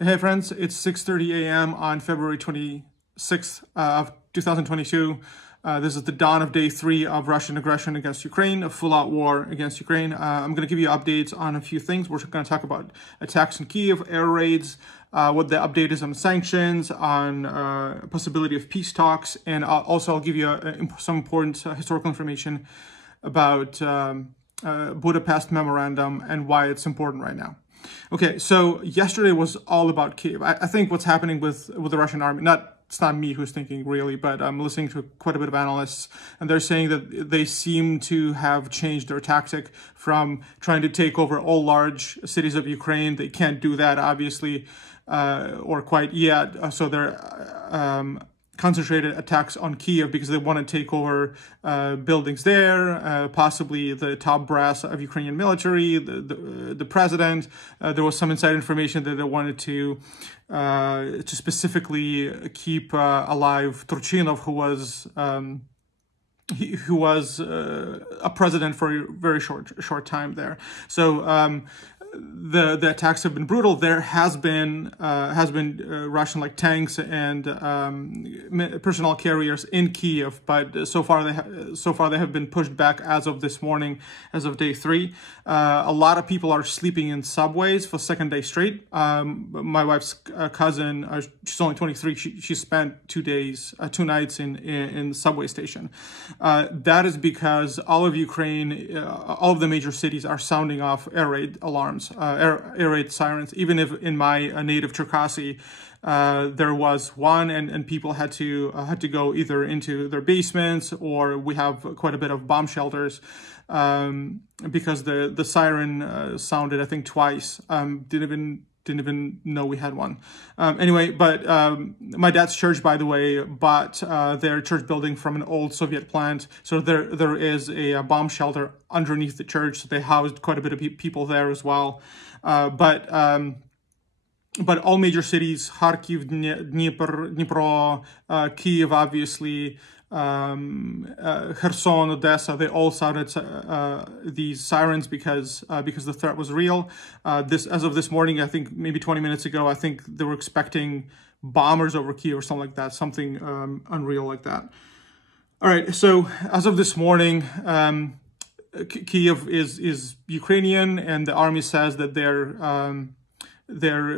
Hey friends, it's 6:30 a.m. on February 26th of 2022. This is the dawn of day 3 of Russian aggression against Ukraine, a full-out war against Ukraine. I'm going to give you updates on a few things. We're going to talk about attacks in Kiev, air raids, what the update is on sanctions, on possibility of peace talks, and I'll give you some important historical information about Budapest Memorandum and why it's important right now. Okay, so yesterday was all about Kiev. I think what's happening with the Russian army, it's not me who's thinking really, but I'm listening to quite a bit of analysts, and they're saying that they seem to have changed their tactic from trying to take over all large cities of Ukraine. They can't do that, obviously, or quite yet. So they're concentrated attacks on Kiev because they want to take over buildings there, possibly the top brass of Ukrainian military, the president. There was some inside information that they wanted to specifically keep alive Turchinov, who was a president for a very short time there. So the attacks have been brutal. There has been Russian like tanks and personnel carriers in Kiev, but so far they have been pushed back as of this morning, as of day 3. A lot of people are sleeping in subways for second day straight. My wife's cousin, she's only 23. She spent 2 nights in the subway station. That is because all of Ukraine, all of the major cities are sounding off air raid alarms. Air raid sirens. Even if in my native Cherkasy there was one, and people had to go either into their basements, or we have quite a bit of bomb shelters because the siren sounded, I think, twice. Didn't even know we had one. Anyway, but my dad's church, by the way, bought their church building from an old Soviet plant. So there is a bomb shelter underneath the church. So they housed quite a bit of people there as well. But all major cities, Kharkiv, Dnipro, Kyiv, obviously, Kherson, Odessa, they all sounded these sirens because the threat was real. As of this morning, I think maybe 20 minutes ago, I think they were expecting bombers over Kiev or something like that, something unreal like that. All right, so as of this morning, Kiev is Ukrainian, and the army says that they're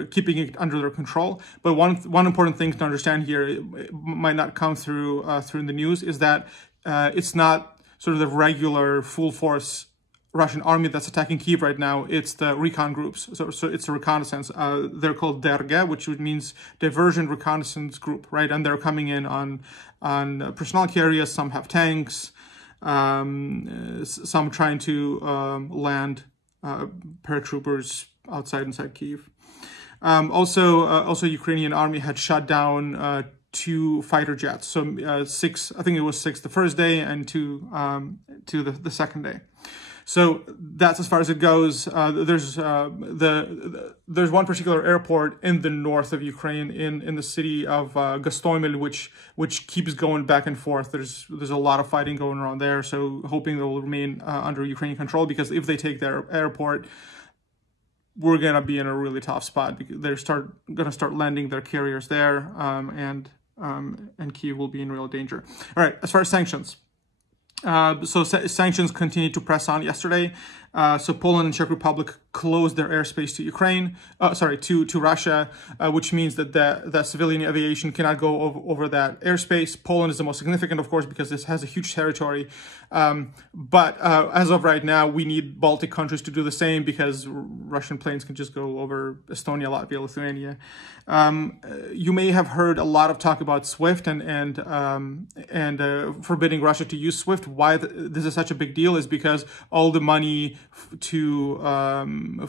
keeping it under their control. But one important thing to understand here, it might not come through in the news, is that it's not sort of the regular full force Russian army that's attacking Kyiv right now. It's the recon groups. So it's a reconnaissance. They're called DRG, which means Diversion Reconnaissance Group, right? And they're coming in on personnel carriers. Some have tanks. Some trying to land paratroopers inside Kyiv. Also, Ukrainian army had shot down 2 fighter jets. So 6, I think it was 6 the first day, and 2 the second day. So that's as far as it goes. There's one particular airport in the north of Ukraine, in the city of Gostomel, which keeps going back and forth. There's a lot of fighting going on there. So hoping they will remain under Ukrainian control, because if they take their airport, we're gonna be in a really tough spot, because they're gonna start landing their carriers there, and Kyiv will be in real danger. All right, as far as sanctions. So sanctions continued to press on yesterday. So Poland and Czech Republic closed their airspace to Ukraine, to Russia, which means that the civilian aviation cannot go over that airspace. Poland is the most significant, of course, because this has a huge territory. But as of right now, we need Baltic countries to do the same, because Russian planes can just go over Estonia, Latvia, Lithuania. You may have heard a lot of talk about SWIFT and forbidding Russia to use SWIFT. Why this is such a big deal is because all the money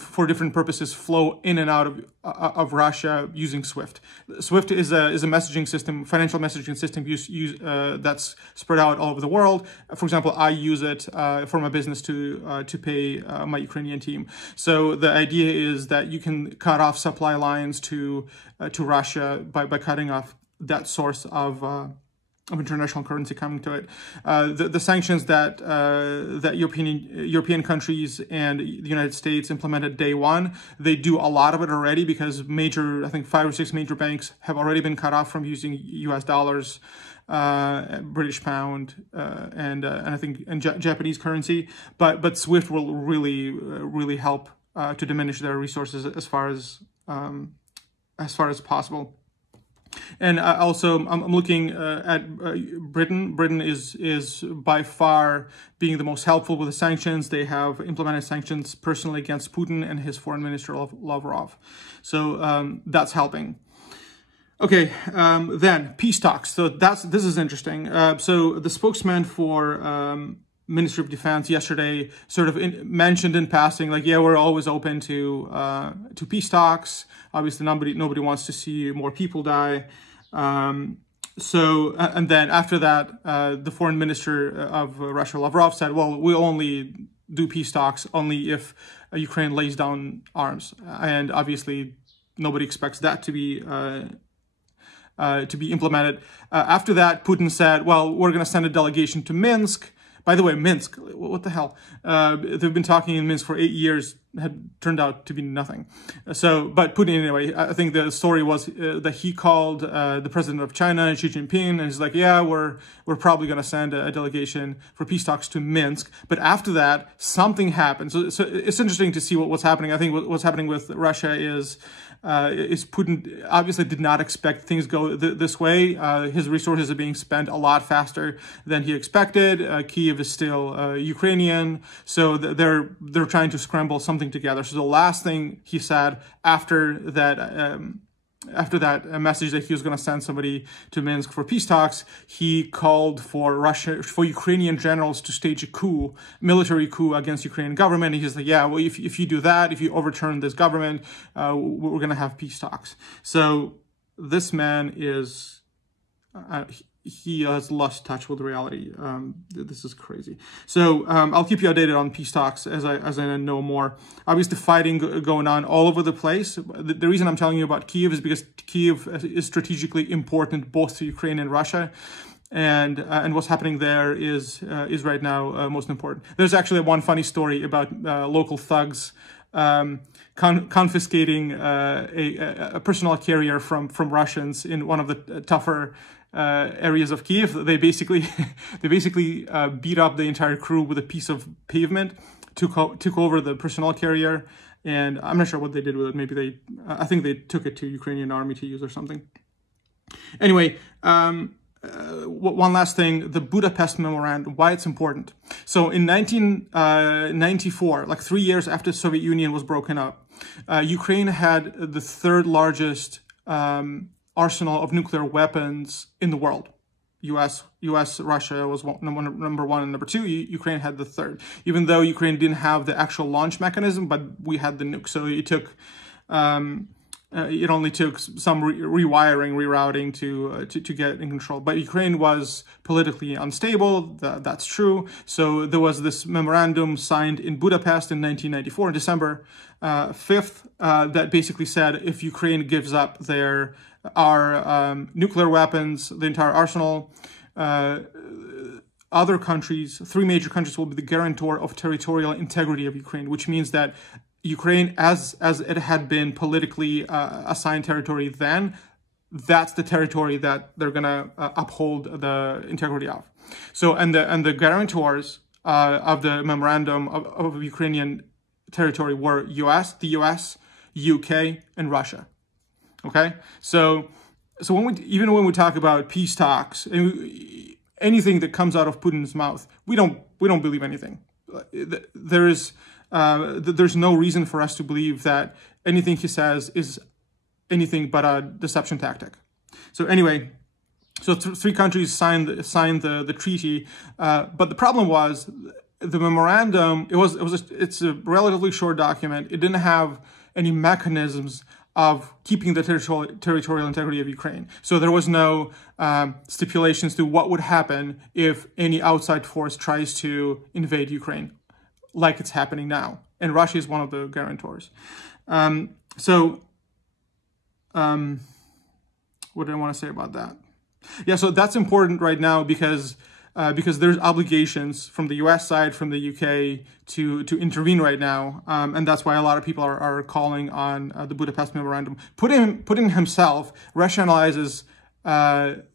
for different purposes flow in and out of Russia using SWIFT. SWIFT is a messaging system, financial messaging system that's spread out all over the world. For example, I use it for my business to pay my Ukrainian team. So the idea is that you can cut off supply lines to Russia by cutting off that source of international currency coming to it. The sanctions that that European countries and the United States implemented day one, they do a lot of it already because I think 5 or 6 major banks have already been cut off from using U.S. dollars, British pound, and I think Japanese currency. But SWIFT will really help to diminish their resources as far as possible. And also, I'm looking at Britain. Britain is by far being the most helpful with the sanctions. They have implemented sanctions personally against Putin and his foreign minister Lavrov. So that's helping. Okay, then peace talks. So this is interesting. So the spokesman for Ministry of Defense yesterday sort of mentioned in passing, like, yeah, we're always open to peace talks. Obviously, nobody wants to see more people die. So, and then after that, the foreign minister of Russia, Lavrov, said, well, we'll only do peace talks only if Ukraine lays down arms. And obviously, nobody expects that to be implemented. After that, Putin said, well, we're going to send a delegation to Minsk. By the way, Minsk, what the hell? They've been talking in Minsk for 8 years, had turned out to be nothing. So, but Putin, anyway, I think the story was that he called the president of China, Xi Jinping, and he's like, yeah, we're probably going to send a delegation for peace talks to Minsk. But after that, something happened. So it's interesting to see what's happening. I think what's happening with Russia is Putin obviously did not expect things go this way. His resources are being spent a lot faster than he expected. Kyiv is still Ukrainian, so they're trying to scramble something together. So the last thing he said after that message that he was going to send somebody to Minsk for peace talks, he called for Ukrainian generals to stage a military coup against Ukrainian government. And he's like, yeah, well, if you do that, if you overturn this government, we're going to have peace talks. So this man is, he has lost touch with reality. This is crazy. So I'll keep you updated on peace talks as I know more. Obviously, fighting going on all over the place. The reason I'm telling you about Kyiv is because Kyiv is strategically important both to Ukraine and Russia. And what's happening there is right now most important. There's actually one funny story about local thugs confiscating a personnel carrier from Russians in one of the tougher areas of Kiev. They basically beat up the entire crew with a piece of pavement, took over the personnel carrier, and I'm not sure what they did with it. Maybe I think they took it to Ukrainian army to use or something. Anyway, one last thing, the Budapest Memorandum, why it's important. So in 1994, like 3 years after the Soviet Union was broken up, Ukraine had the third largest arsenal of nuclear weapons in the world. US, Russia was number one and number two. Ukraine had the third, even though Ukraine didn't have the actual launch mechanism, but we had the nuke. So it only took some rerouting to get in control. But Ukraine was politically unstable. That's true. So there was this memorandum signed in Budapest in 1994, December 5th, that basically said if Ukraine gives up our nuclear weapons, the entire arsenal, other countries, 3 major countries, will be the guarantor of territorial integrity of Ukraine, which means that Ukraine, as it had been politically assigned territory then, that's the territory that they're gonna uphold the integrity of. So, and the guarantors of the memorandum of Ukrainian territory were the US, UK, and Russia. Okay, so even when we talk about peace talks, anything that comes out of Putin's mouth, we don't believe anything. There's no reason for us to believe that anything he says is anything but a deception tactic. So anyway, so 3 countries signed the treaty, but the problem was the memorandum. It's a relatively short document. It didn't have any mechanisms of keeping the territorial integrity of Ukraine. So there was no stipulations to what would happen if any outside force tries to invade Ukraine, like it's happening now. And Russia is one of the guarantors. What did I want to say about that? Yeah, so that's important right now because there's obligations from the U.S. side, from the U.K. to intervene right now, and that's why a lot of people are calling on the Budapest Memorandum. Putin himself rationalizes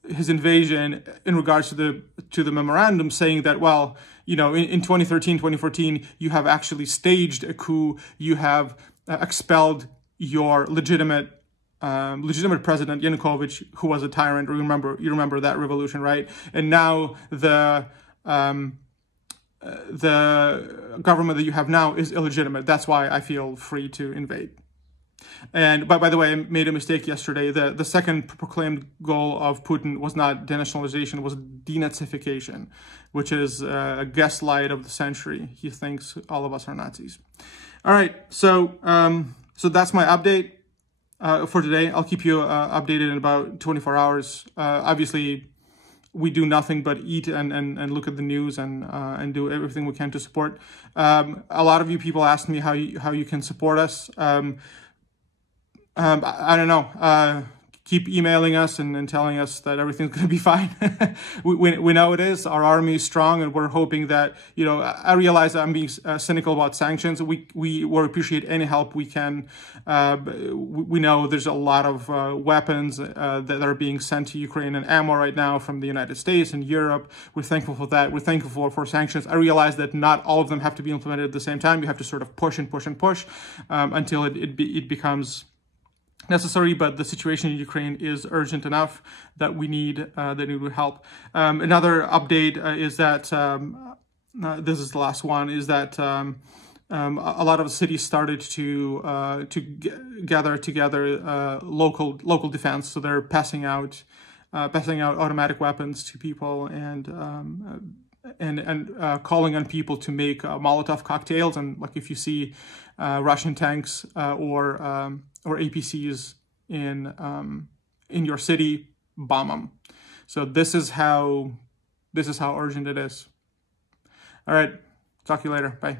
his invasion in regards to the memorandum, saying that, well, you know, in 2013, 2014, you have actually staged a coup, you have expelled your legitimate president Yanukovych, who was a tyrant. You remember that revolution, right? And now the government that you have now is illegitimate. That's why I feel free to invade. And by the way, I made a mistake yesterday. The second proclaimed goal of Putin was not denationalization, it was denazification, which is a gaslight of the century. He thinks all of us are Nazis. All right, so that's my update for today. I'll keep you updated in about 24 hours. Obviously, we do nothing but eat and look at the news and do everything we can to support. A lot of you people asked me how you can support us. I don't know. Keep emailing us and telling us that everything's going to be fine. we know it is. Our army is strong, and we're hoping that, you know, I realize I'm being cynical about sanctions. We will appreciate any help we can. We know there's a lot of weapons that are being sent to Ukraine and ammo right now from the United States and Europe. We're thankful for that. We're thankful for sanctions. I realize that not all of them have to be implemented at the same time. You have to sort of push and push and push until it becomes necessary, but the situation in Ukraine is urgent enough that we need help. Another update is that this is the last one. Is that a lot of cities started to gather together local defense. So they're passing out automatic weapons to people and calling on people to make Molotov cocktails. And like if you see Russian tanks or APCs in your city, bomb them. So this is how urgent it is. All right, talk to you later. Bye.